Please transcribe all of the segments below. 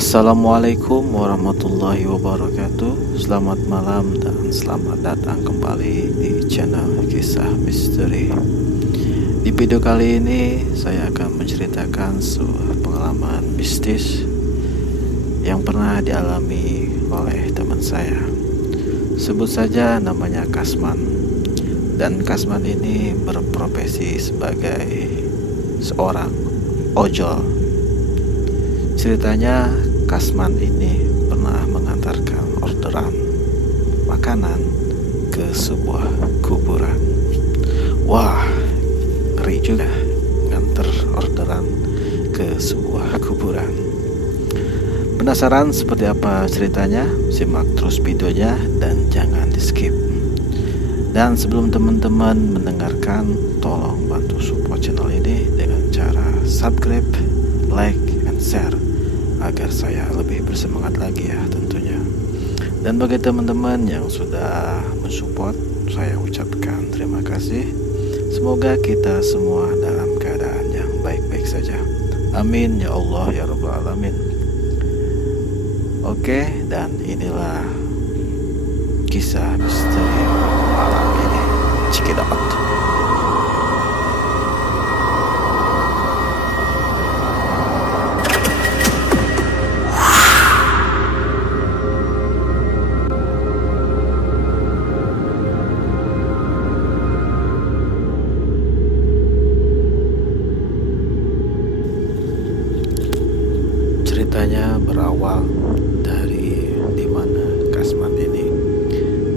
Assalamualaikum warahmatullahi wabarakatuh. Selamat malam dan selamat datang kembali di channel Kisah Misteri. Di video kali ini saya akan menceritakan sebuah pengalaman mistis yang pernah dialami oleh teman saya. Sebut saja namanya Kasman. Dan Kasman ini berprofesi sebagai seorang ojol. Ceritanya, Kasman ini pernah mengantarkan orderan makanan ke sebuah kuburan. Wah, ngeri juga nganter orderan ke sebuah kuburan. Penasaran seperti apa ceritanya? Simak terus videonya dan jangan di skip. Dan sebelum teman-teman mendengarkan, tolong bantu support channel ini dengan cara subscribe, like, and share agar saya lebih bersemangat lagi ya tentunya. Dan bagi teman-teman yang sudah mensupport, saya ucapkan terima kasih. Semoga kita semua dalam keadaan yang baik-baik saja. Amin ya Allah ya Rabbal Alamin. Oke, dan inilah kisah misteri malam ini. Cikidot. Ceritanya berawal dari dimana Kasman ini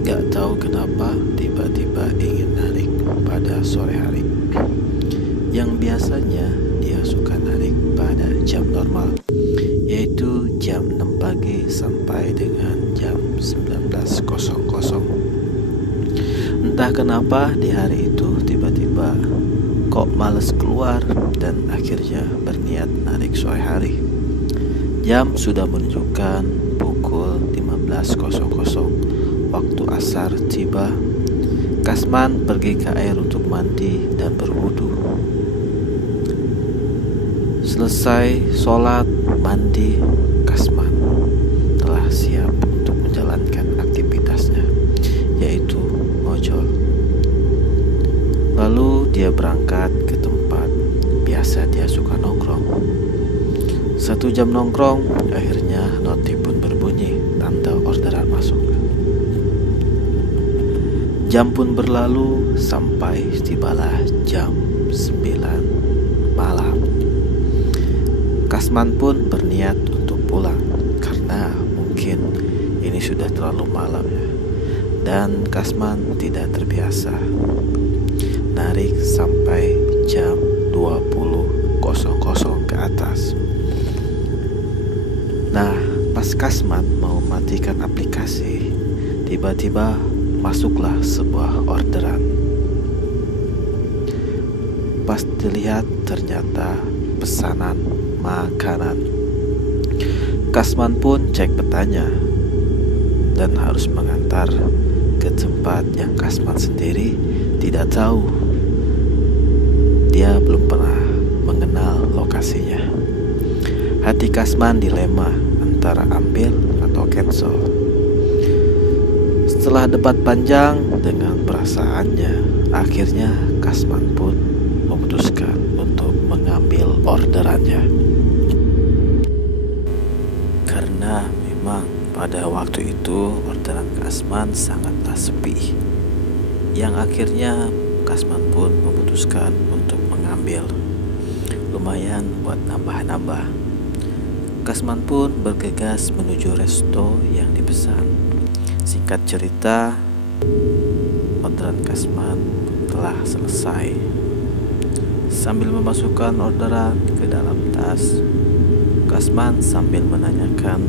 gak tahu kenapa tiba-tiba ingin narik pada sore hari. Yang biasanya dia suka narik pada jam normal, yaitu jam 6 pagi sampai dengan jam 19.00. Entah kenapa di hari itu tiba-tiba kok males keluar dan akhirnya berniat narik sore hari. Jam sudah menunjukkan pukul 15.00. Waktu asar tiba. Kasman pergi ke air untuk mandi dan berwudu. Selesai sholat, mandi, Kasman telah siap untuk menjalankan aktivitasnya, yaitu ojol. Lalu dia berangkat ke tempat biasa dia suka nongkrong. 1 jam nongkrong, akhirnya notif pun berbunyi, tanda orderan masuk. Jam pun berlalu sampai tibalah jam 9 malam. Kasman pun berniat untuk pulang karena mungkin ini sudah terlalu malam ya. Dan Kasman tidak terbiasa narik sampai jam 20.00 ke atas. Nah, pas Kasman mau matikan aplikasi, tiba-tiba masuklah sebuah orderan. Pas dilihat ternyata pesanan makanan. Kasman pun cek petanya dan harus mengantar ke tempat yang Kasman sendiri tidak tahu. Dia belum pernah mengenal lokasinya. Hati Kasman dilema antara ambil atau cancel. Setelah debat panjang dengan perasaannya, akhirnya Kasman pun memutuskan untuk mengambil orderannya. Karena memang pada waktu itu orderan Kasman sangatlah sepi. Yang akhirnya Kasman pun memutuskan untuk mengambil. Lumayan buat nambah-nambah. Kasman pun bergegas menuju resto yang dipesan. Singkat cerita, orderan Kasman telah selesai. Sambil memasukkan orderan ke dalam tas, Kasman sambil menanyakan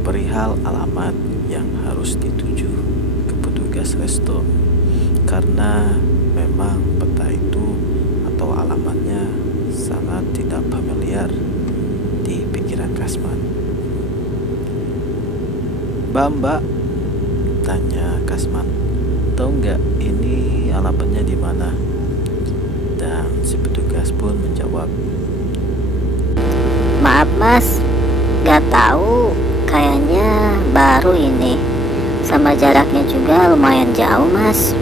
perihal alamat yang harus dituju ke petugas resto. Karena memang peta itu atau alamatnya sangat tidak familiar di pikiran Kasman. Mbak, tanya Kasman, tahu nggak ini alamatnya di mana? Dan si petugas pun menjawab, Maaf mas, Gak tahu, kayaknya baru ini. Sama jaraknya juga lumayan jauh, Mas.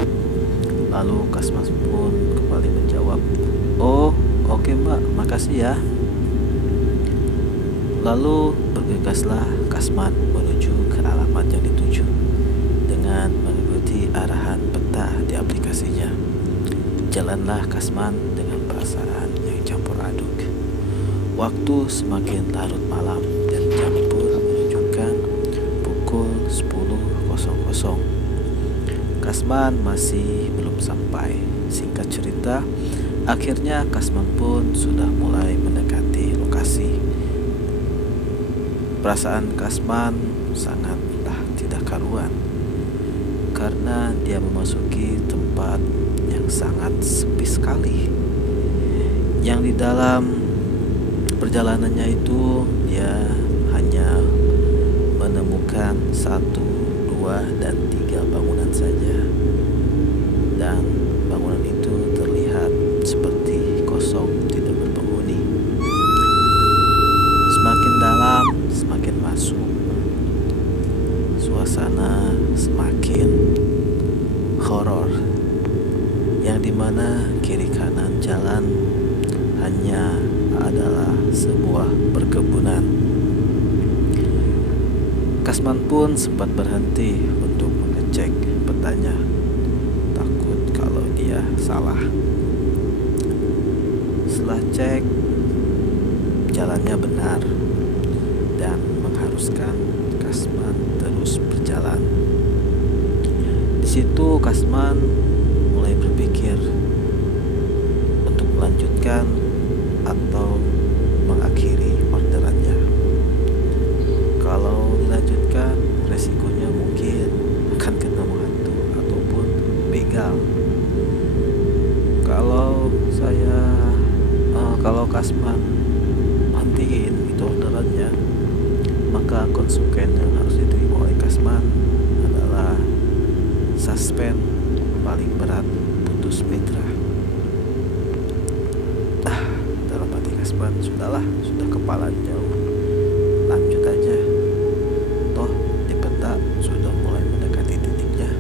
Lalu Kasman pun kembali menjawab, "Oh, oke Mbak, makasih ya." Lalu bergegaslah Kasman menuju ke alamat yang dituju dengan mengikuti arahan peta di aplikasinya. Jalanlah Kasman dengan perasaan yang campur aduk. Waktu semakin larut malam dan jam pun menunjukkan pukul 10.00. Kasman masih belum sampai. Singkat cerita, akhirnya Kasman pun sudah mulai mendekati lokasi. Perasaan Kasman sangatlah tidak karuan karena dia memasuki tempat yang sangat sepi sekali. Yang di dalam perjalanannya itu dia hanya menemukan 1, 2, dan 3 bangunan saja. Dan bangunan itu terlihat seperti kosong, tidak berpenghuni. Semakin dalam, semakin masuk, suasana semakin horor, yang dimana kiri kanan jalan hanya adalah sebuah perkebunan. Kasman pun sempat berhenti untuk mengecek petanya, takut kalau dia salah. Setelah cek, jalannya benar dan mengharuskan Kasman terus berjalan. Di situ Kasman mulai berpikir untuk melanjutkan atau mengakhiri orderannya. Kalau dilanjutkan, resikonya mungkin akan ketemu hantu ataupun begal. Kalau Kasman hentiin itu orderannya, maka konsekuensi yang harus diterima oleh Kasman adalah suspend paling berat, putus mitra. Dalam hati Kasman, sudah kepala jauh, lanjut aja. Toh di peta sudah mulai mendekati titiknya.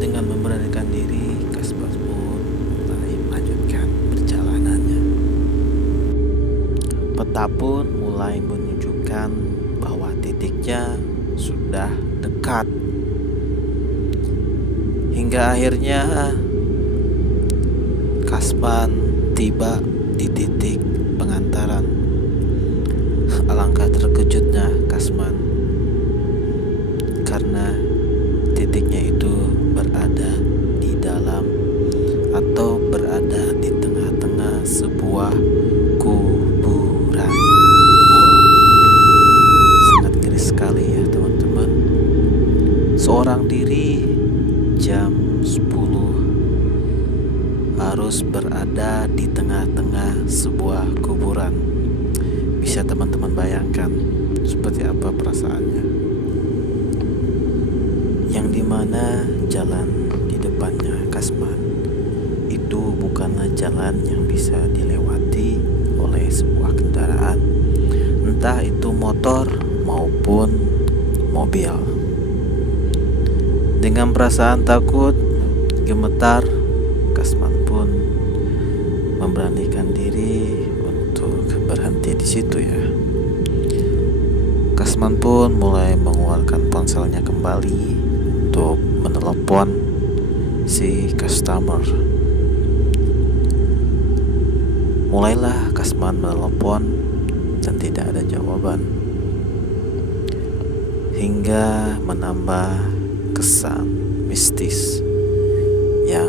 Dengan memberanikan diri, Kasman pun mulai melanjutkan perjalanannya. Peta pun mulai menunjukkan bahwa titiknya sudah dekat. Hingga akhirnya Kasman tiba di titik pengantaran. Alangkah terkejutnya Kasman karena titiknya itu berada di dalam atau berada di tengah-tengah sebuah kuburan. Sangat ngeri sekali ya teman-teman. Seorang diri jam 10 harus berada di tengah-tengah sebuah kuburan. Bisa teman-teman bayangkan seperti apa perasaannya. Yang dimana jalan di depannya Kasman itu bukanlah jalan yang bisa dilewati oleh sebuah kendaraan, entah itu motor maupun mobil. Dengan perasaan takut, gemetar, Kasman pun memberanikan diri untuk berhenti di situ ya. Kasman pun mulai mengeluarkan ponselnya kembali untuk menelepon si customer. Mulailah Kasman menelepon dan tidak ada jawaban, hingga menambah kesan mistis yang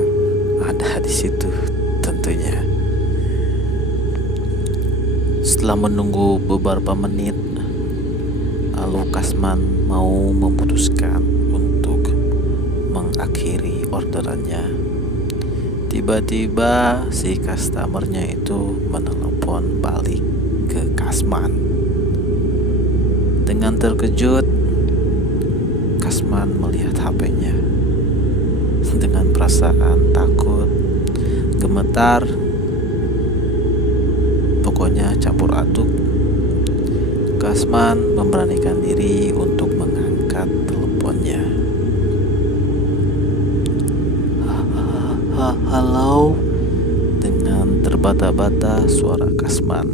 ada di situ tentunya. Setelah menunggu beberapa menit, lalu Kasman mau memutuskan untuk mengakhiri orderannya. Tiba-tiba si customernya itu menelepon balik ke Kasman. Dengan terkejut, Kasman melihat HP-nya. Dengan perasaan takut, gemetar, pokoknya campur aduk, Kasman memberanikan diri untuk mengangkat teleponnya. Halo, dengan terbata-bata suara Kasman.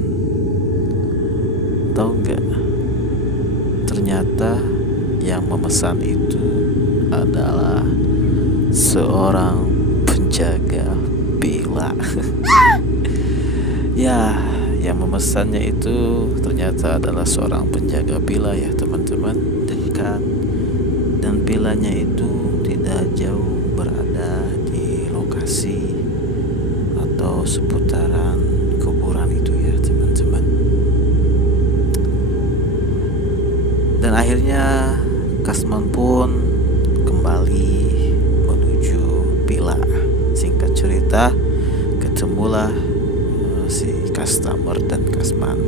Tahu nggak? Ternyata yang memesan itu adalah seorang penjaga villa. Ya, yang memesannya itu ternyata adalah seorang penjaga villa ya teman-teman, dekat, dan villanya itu tidak jauh berada di lokasi atau seputaran kuburan itu ya teman-teman. Dan akhirnya Kasman pun kembali menuju villa. Singkat cerita, ketemulah si customer dan Kasman.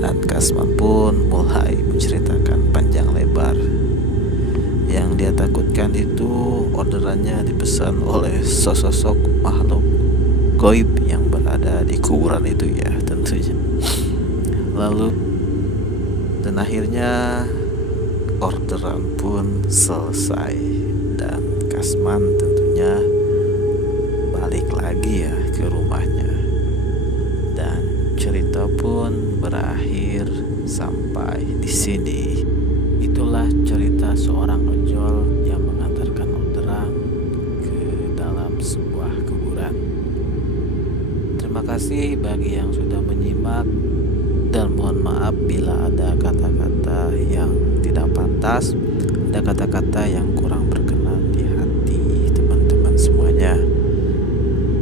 Dan Kasman pun mulai menceritakan panjang lebar. Yang dia takutkan itu orderannya dipesan oleh sosok makhluk gaib yang berada di kuburan itu ya tentunya. Lalu dan akhirnya orderan pun selesai dan Kasman tentunya balik lagi ya ke rumahnya. Dan cerita pun berakhir sampai di sini. Itulah cerita seorang ojol yang mengantarkan orderan ke dalam sebuah kuburan. Terima kasih bagi yang sudah menyimak, dan mohon maaf bila ada kata-kata yang tidak pantas, ada kata-kata yang kurang berkenan di hati teman-teman semuanya.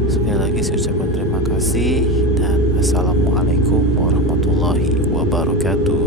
Sekali lagi saya ucapkan terima kasih dan assalamualaikum warahmatullahi wabarakatuh.